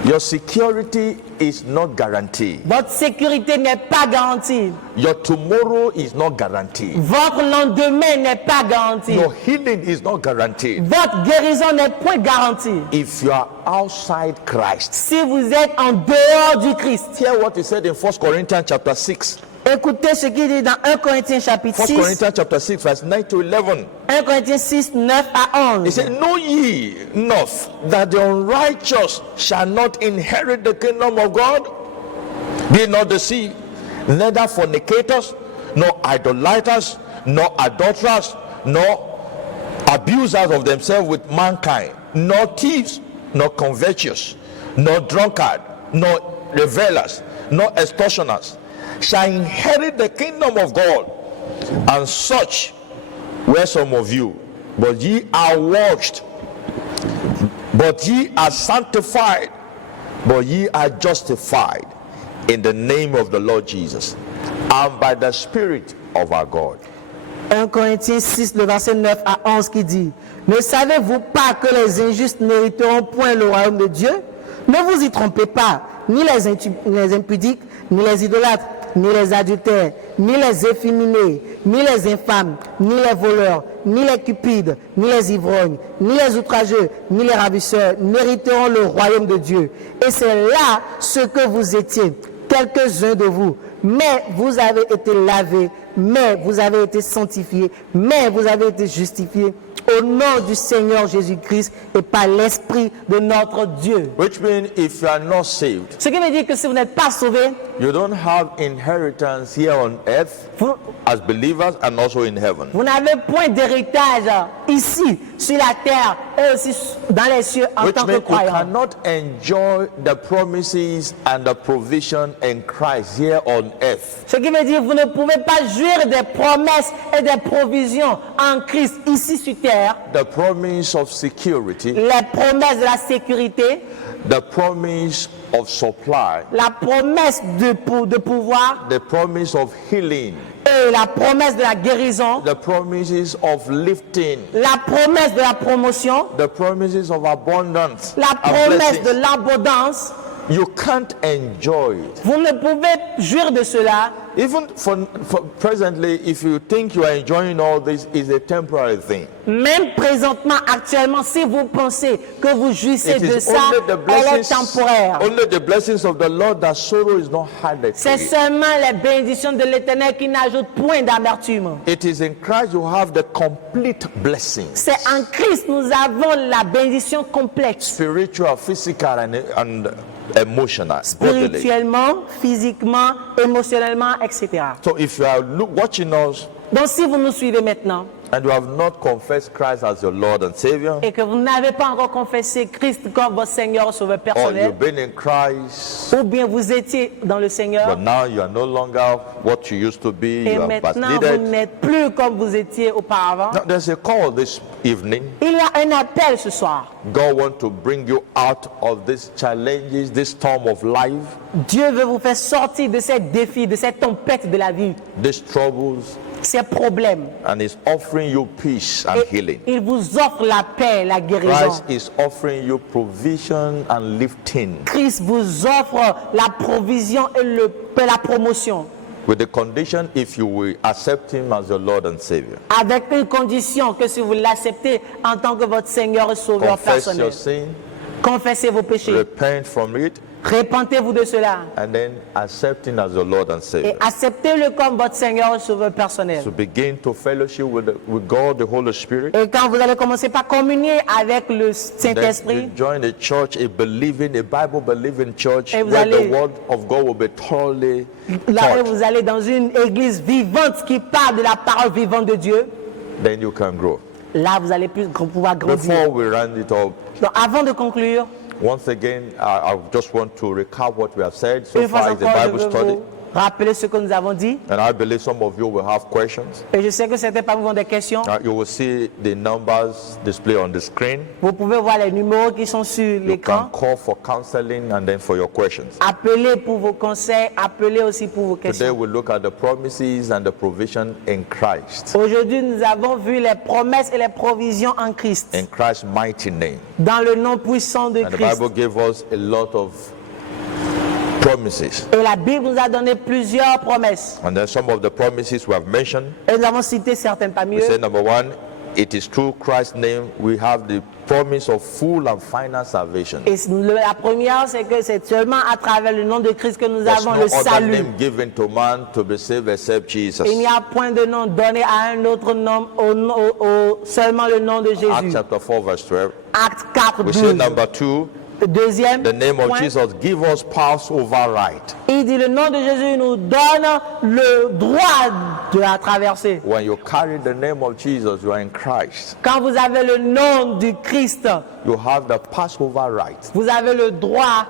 Your security is not guaranteed. Votre sécurité n'est pas garantie. Your tomorrow is not guaranteed. Votre lendemain n'est pas garanti. Your healing is not guaranteed. Votre guérison n'est point garantie. If you are outside Christ. Si vous êtes en dehors du Christ. Hear what he said in 1 Corinthians chapter 6. Écoutez ce qu'il dit dans 1 Corinthiens chapitre 1 6. Corinthians chapter 6 verse 9 to 11. 1 Corinthiens 6, 9 à 11. He said, know ye not that the unrighteous shall not inherit the kingdom of God? Be not deceived, neither fornicators, nor idolaters, nor adulterers, nor abusers of themselves with mankind, nor thieves, nor covetous, nor drunkard, nor revelers, nor extortioners, shall inherit the kingdom of God. And such were some of you, but ye are washed, but ye are sanctified, but ye are justified in the name of the Lord Jesus, and by the Spirit of our God. 1 Corinthiens 6, le verset 9 à 11 qui dit: Ne savez-vous pas que les injustes n'hériteront point le royaume de Dieu? Ne vous y trompez pas, ni les impudiques, ni les idolâtres, ni les adultères, ni les efféminés, ni les infâmes, ni les voleurs, ni les cupides, ni les ivrognes, ni les outrageux, ni les ravisseurs n'hériteront le royaume de Dieu. Et c'est là ce que vous étiez, quelques-uns de vous. Mais vous avez été lavés, mais vous avez été sanctifiés, mais vous avez été justifiés au nom du Seigneur Jésus-Christ et par l'Esprit de notre Dieu. Which means if you are not saved, Ce qui veut dire que si vous n'êtes pas sauvé, you don't have inheritance here on earth vous, as believers and also in heaven. vous n'avez point d'héritage ici sur la terre et aussi dans les cieux en Which tant que means you croyant. cannot enjoy the promises and the provision in Christ here on earth. Ce qui veut dire que vous ne pouvez pas jouir des promesses et des provisions en Christ ici sur terre. The promise of security, Les promesses de la sécurité, the promise of supply, la promesse de pouvoir the promise of healing, et la promesse de la guérison, the promises of lifting, la promesse de la promotion, the promises of abundance, la and promesse de blessings. l'abondance. You can't enjoy it. Vous ne pouvez jouir de cela. Even for presently, if you think you are enjoying all this, is a temporary thing. Même présentement, actuellement, si vous pensez que vous jouissez It de is ça, elle est temporaire. only the blessings of the Lord that sorrow is not added to C'est it. seulement les bénédictions de l'Éternel qui n'ajoutent point d'amertume. It is in Christ you have the complete blessings, C'est en Christ nous avons la bénédiction complète. spiritual, physical, and emotional, bodily. Spirituellement, physiquement, émotionnellement, etc. So if you are watching us Donc si vous nous suivez maintenant and you have not confessed Christ as your Lord and Savior, et que vous n'avez pas encore confessé Christ comme votre Seigneur Sauveur or personnel, you've been in Christ, ou bien vous étiez dans le Seigneur, but now you are no longer what you used to be, et you have maintenant vous backslided. n'êtes plus comme vous étiez auparavant, Now, there's a call this evening. il y a un appel ce soir. God wants to bring you out of these challenges, this storm of life, Dieu veut vous faire sortir de ces défis, de cette tempête de la vie, these troubles, ces problèmes. and is offering you peace and Et healing. il vous offre la paix, la guérison. Christ is offering you provision and lifting, Christ vous offre la provision et la promotion, with the condition if you will accept Him as your Lord and Savior. avec une condition que si vous l'acceptez en tant que votre Seigneur et Sauveur Confess personnel. your sin, Confessez vos péchés, repent from it, répentez-vous de cela and then accept Him as your Lord and et Savior. acceptez-le comme votre Seigneur et Sauveur personnel. To begin to fellowship with God, the Holy Spirit. Et quand vous allez commencer par communier avec le Then Saint-Esprit, you join a church, a Bible-believing church, Et vous where allez- the Word of God will be thoroughly là taught. vous allez dans une église vivante qui parle de la parole vivante de Dieu, Then you can grow. là vous allez pouvoir grandir. Before we round it up, Donc avant de conclure, once again, I just want to recap what we have said so une fois far in the encore, je Bible veux study. vous Rappelez ce que nous avons dit. And I believe some of you will have questions. Et je sais que certains parmi vous ont des questions. You will see the numbers displayed on the screen. Vous pouvez voir les numéros qui sont sur You l'écran. can call for counseling and then for your questions. Appelez pour vos conseils, appelez aussi pour vos Today questions. we look at the promises and the provision in Christ. Aujourd'hui, nous avons vu les promesses et les provisions en Christ. In Christ's mighty name. Dans le nom puissant de And the Christ. Bible gave us a lot of promises. Et la Bible nous a donné plusieurs promesses. And then some of the promises we have mentioned. Et nous avons cité certaines parmi We say eux. number one, it is through Christ's name we have the promise of full and final salvation. Et la première, c'est que c'est seulement à travers le nom de Christ que nous There's avons no le other salut. name given to man to be saved except Jesus. Il n'y a point de nom donné à un autre nom, seulement le nom de Acts Jésus. chapter 4 verse 12. Acte 4, We say 12. number two, Deuxième the name of point, Jesus give us Passover right. il dit le nom de Jésus nous donne le droit de la traverser. When you carry the name of Jesus, you are in Christ. Quand vous avez le nom du Christ, You have the Passover right, vous avez le droit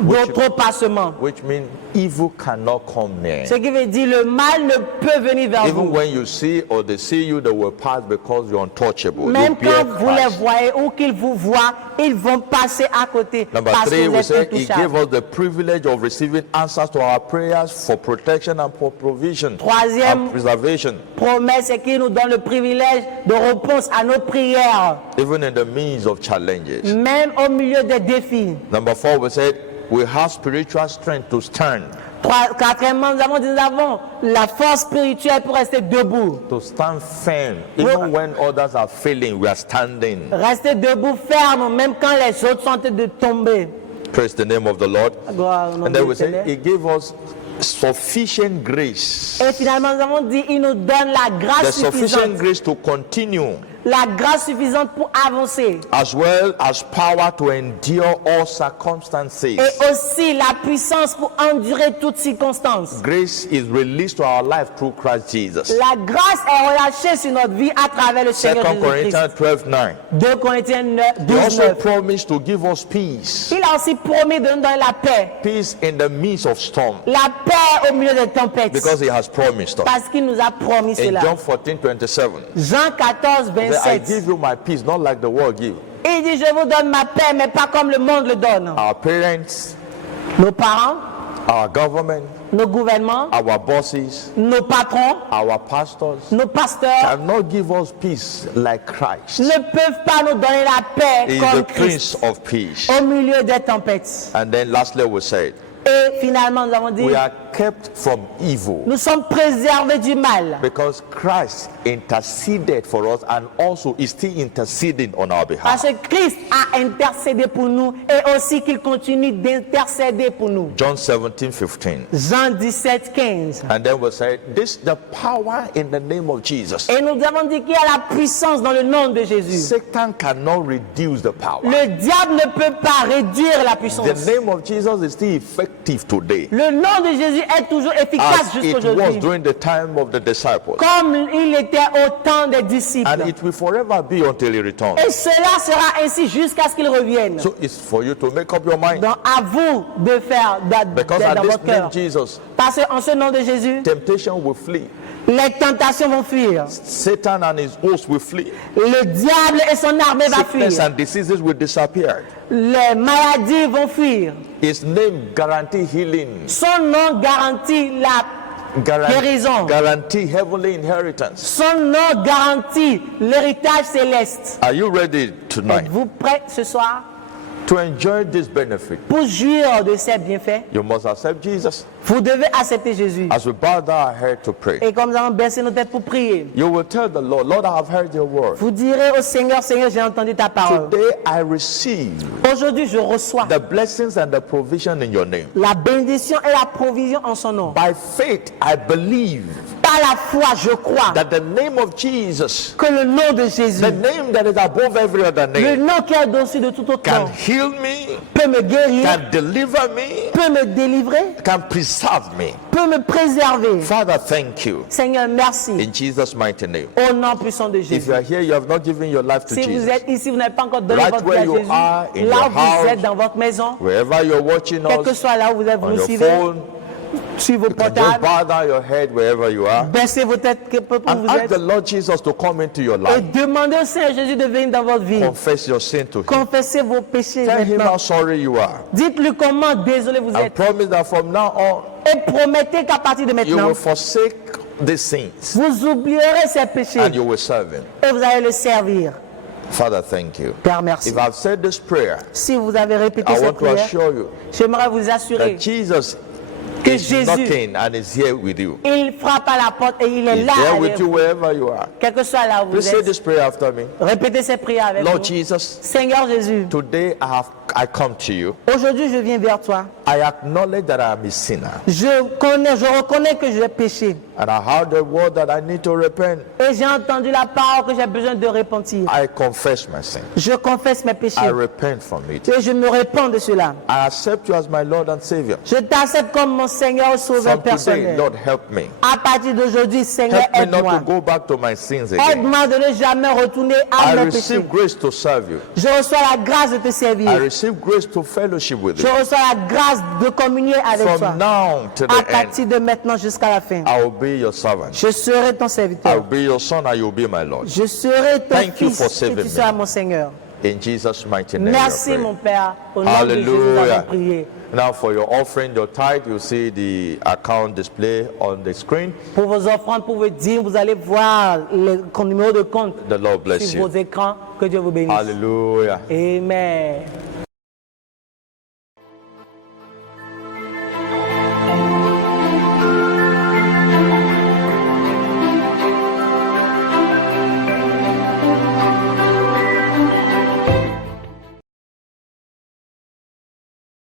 d'outrepassement. which means evil cannot come near. Ce qui veut dire le mal ne peut venir vers Even vous. when you see or they see you, they will pass because you're untouchable. Même You bear quand vous les Christ. voyez ou qu'ils vous voient, ils vont passer à côté Number parce three, que vous we êtes say He gave intouchables. us the privilege of receiving answers to our prayers for protection and for provision Troisième and preservation, promesse, c'est qu'il nous donne le privilège de réponse à nos prières, even in the midst of challenges. même au milieu des défis. Number four, we said we have spiritual strength to stand Quatrièmement, nous avons la force spirituelle pour rester debout. firm. Even when others are failing, we are standing. Rester debout ferme, même quand les autres sont en train de tomber. Praise the name of the Lord. Gloire au nom And then de we say l'Éternel. He gave us sufficient grace. Et finalement, nous avons dit, il nous donne la The grâce sufficient suffisante. grace to continue, La grâce suffisante pour avancer. as well as power to endure all circumstances. Et aussi la puissance pour endurer toutes circonstances. Grace is released to our life through Christ Jesus. La grâce est relâchée sur notre vie à travers le 2 Seigneur Jésus-Christ. Corinthians 12:9. 2 Corinthiens 9, He 12, also 9. promised to give us peace. Il a aussi promis de nous donner la paix. Peace in the midst of storm. La paix au milieu des tempêtes. Because He has promised us. Parce qu'il nous a promis In cela. John 14:27. Jean 14, He said, I 27. give you my peace, not like the world give. Il dit, je vous donne ma paix, mais pas comme le monde le donne. Our parents, Nos parents, our government, nos gouvernements, our bosses, nos patrons, our pastors nos pasteurs cannot give us peace like Christ. ne peuvent pas nous donner la paix He is comme the Christ Prince of Peace. au milieu des tempêtes. And then lastly we said, Et finalement, nous avons dit, we are kept from evil nous sommes préservés du mal. because Christ interceded for us and also is still interceding on our Parce behalf. que Christ a intercédé pour nous et aussi qu'il continue d'intercéder pour nous. John 17:15. Jean 17, 15. And then we said, this the power in the name of Jesus. Et nous avons dit qu'il y a la puissance dans le nom de Jésus. Satan cannot reduce the power. Le diable ne peut pas réduire la puissance. The name of Jesus is still effective today Le nom de Jésus est toujours efficace as it was jusqu'aujourd'hui. during the time of the disciples. Comme il était au temps des disciples. And it will forever be until he returns. Et cela sera ainsi jusqu'à ce qu'il revienne. So it's for you to make up your mind. Donc à vous de faire Because dans at this votre name cœur. Jesus, Parce qu'en ce nom de Jésus, temptation will flee. les tentations vont fuir. Satan and his host will flee. Le diable et son armée va Sickness fuir. and diseases will disappear. Les maladies vont fuir. His name guarantee healing. Son nom garantit la guérison. Guarantee heavenly inheritance. Son nom garantit l'héritage céleste. Are you ready tonight Êtes-vous prêts ce soir to enjoy this benefit? pour jouir de ces bienfaits? You must accept Jesus. Vous devez accepter Jésus. As we bow down our head to pray, Et comme nous allons baisser nos têtes pour prier, you will tell the Lord, Lord, I have heard your word. vous direz au Seigneur, Seigneur, j'ai entendu ta parole. Today I receive Aujourd'hui, je reçois the blessings and the provision in your name. la bénédiction et la provision en son nom. By faith, I believe Par la foi, je crois that the name of Jesus, que le nom de Jésus, the name that is above every other le name, nom qui est au-dessus de tout autre can nom, heal me, peut me guérir, can deliver me, peut me délivrer, can preserve me. peut me préserver. Father, thank you. Seigneur, merci. In Jesus' mighty name. Au nom puissant de If Jésus. you are here, you have not given your life to Si vous Jesus. êtes ici, vous n'avez pas encore donné Right votre vie where à you Jésus. are, in Là your où vous house, êtes dans votre maison, Wherever you're watching quel que us, soit là où vous êtes, vous on nous your suivez, phone, sur vos You can just portables. bow down your head wherever you are Baissez vos têtes que peu and vous ask êtes. the Lord Jesus to come into your Et life. demandez au Seigneur Jésus de venir dans votre vie. Confess your sin to Him. Confessez vos péchés Tell Him maintenant. how sorry you are. Dites-lui comment désolé vous And êtes. promise that from now on, Et promettez qu'à partir de you maintenant, will forsake these sins vous oublierez ces péchés and you will serve Him. et vous allez le servir. Father, thank you. Père, merci. If I've said this prayer, Si vous avez répété I cette want to prière, assure you j'aimerais vous assurer that Jesus que is Jésus, knocking and is here with you. il frappe à la porte et il est He's là there avec with you vous. wherever you are. Quel que soit là où Please vous say êtes. this prayer after me. Répétez ces prières avec Lord nous. Jesus, Seigneur Jésus, today I come to you. aujourd'hui je viens vers toi. I acknowledge that I am a sinner. Je reconnais que j'ai péché. And I heard the word that I need to repent. Et j'ai entendu la parole que j'ai besoin de repentir. I confess my sin. Je confesse mes I péchés. repent from it. Et je me répands de cela. I accept you as my Lord and Savior. Je t'accepte comme mon Seigneur sauveur From today, personnel. Lord, help me. À partir d'aujourd'hui, Seigneur, Help me not aide-moi. to go back to my sins again. Aide-moi de ne jamais retourner à I mes péchés. receive grace to serve you. Je reçois la grâce de te I servir. receive grace to fellowship with Je you. reçois la grâce de communier avec toi. From now to À the end, partir de maintenant jusqu'à la fin. I will be your servant. Je serai ton I will serviteur. be your son and you will be my Lord. Je serai ton Thank you fils for et saving tu me. seras mon Seigneur. In Jesus' mighty name. Merci we pray. mon Père. Au nom de Jésus, nous avons Hallelujah. prié. Now for your offering, your tithe, you see the account display on the screen. Pour vos offrandes, pour vos dîmes, vous allez voir le numéro de compte The Lord bless sur vos you. écrans. Que Dieu vous bénisse. Hallelujah. Amen.